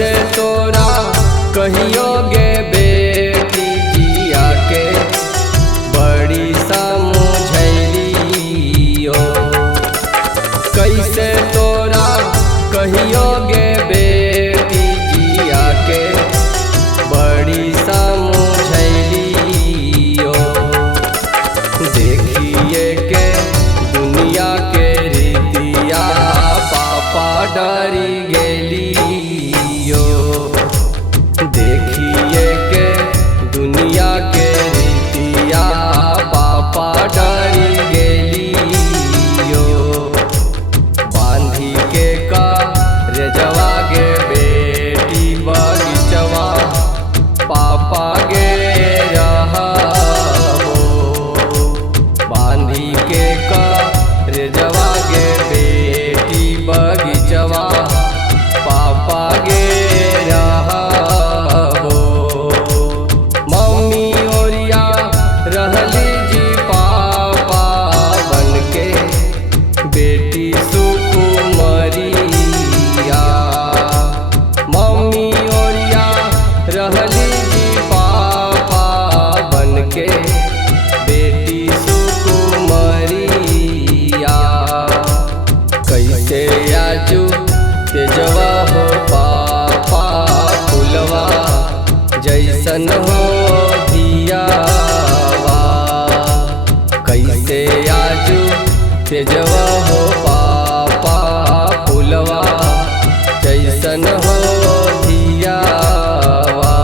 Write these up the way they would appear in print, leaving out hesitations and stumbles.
कैसे तोरा कहियो गे बेटी जिया के बड़ी समझैलियो। कैसे तोरा कहियो गे बेटी जिया के बड़ी समझैलियो। देखिए के दुनिया के रीतिया पापा डरी गेलियो। देखिए के दुनिया के रीतिया पापा डरी गेलियो। बांधी के का रेजवा गे बेटी बगीचवा पापा गे रहबो। बांधी के का रेजवा गे बेटी बगीचवा पापा गे रहबो। मम्मी ओरिया रहली जी पापा बनके बेटी सुकुमरिया। मम्मी ओरिया रहली जी पापा बनके बेटी सुकुमरिया। कैसे आजू तेजवा हो पापा फुलवा जैसन हो धियावा। कैसे आजू तेजवा हो पापा फुलवा जैसन हो धियावा।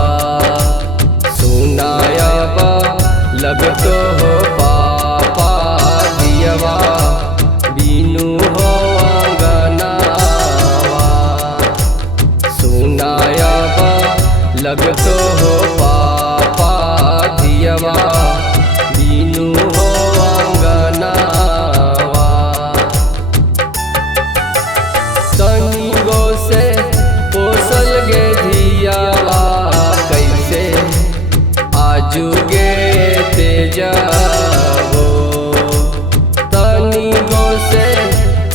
सुनायबा लगतो हो पापा दियवा बीनू हो अंगनावा। सुनायबा लगतो हो पापा दियवा बीनू हो अंगनावा। तनी गो से पोसल गे धियावा कैसे आजू गे तेजबो। तनी गो से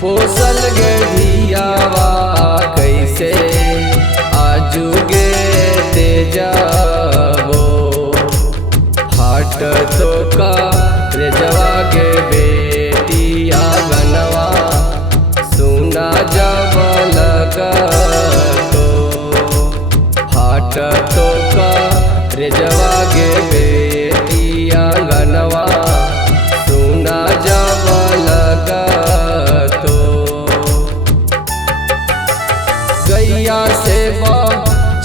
पोसल गे धियावा कैसे आजू गे तेजबो। हाट तो का रेजवा गे बेटी आंगनवा सुना जब लगतो। हाट तो का रेजवा गे बेटी आंगनवा सुना जब लगतो। गैया से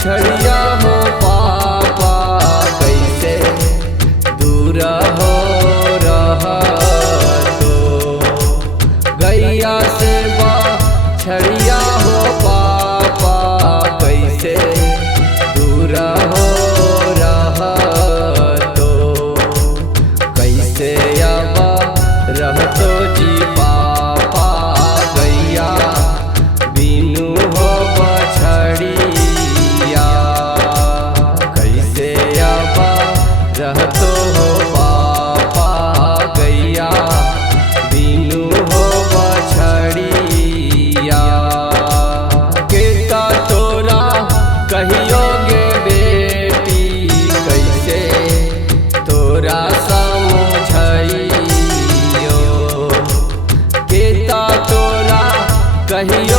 छड़िया हो पापा कैसे दूर हो रहतो। गैया से छड़िया हो पापा कैसे दूर हो रहतो। कैसे अब रहतो जी पापा गैया बीनू हो बछड़िया। कैसे अब रहतो हो पापा गैया बीनू हो बछड़िया। केता तोरा कहियो गे बेटी कैसे तोरा समझैयो। केता तोरा कहियो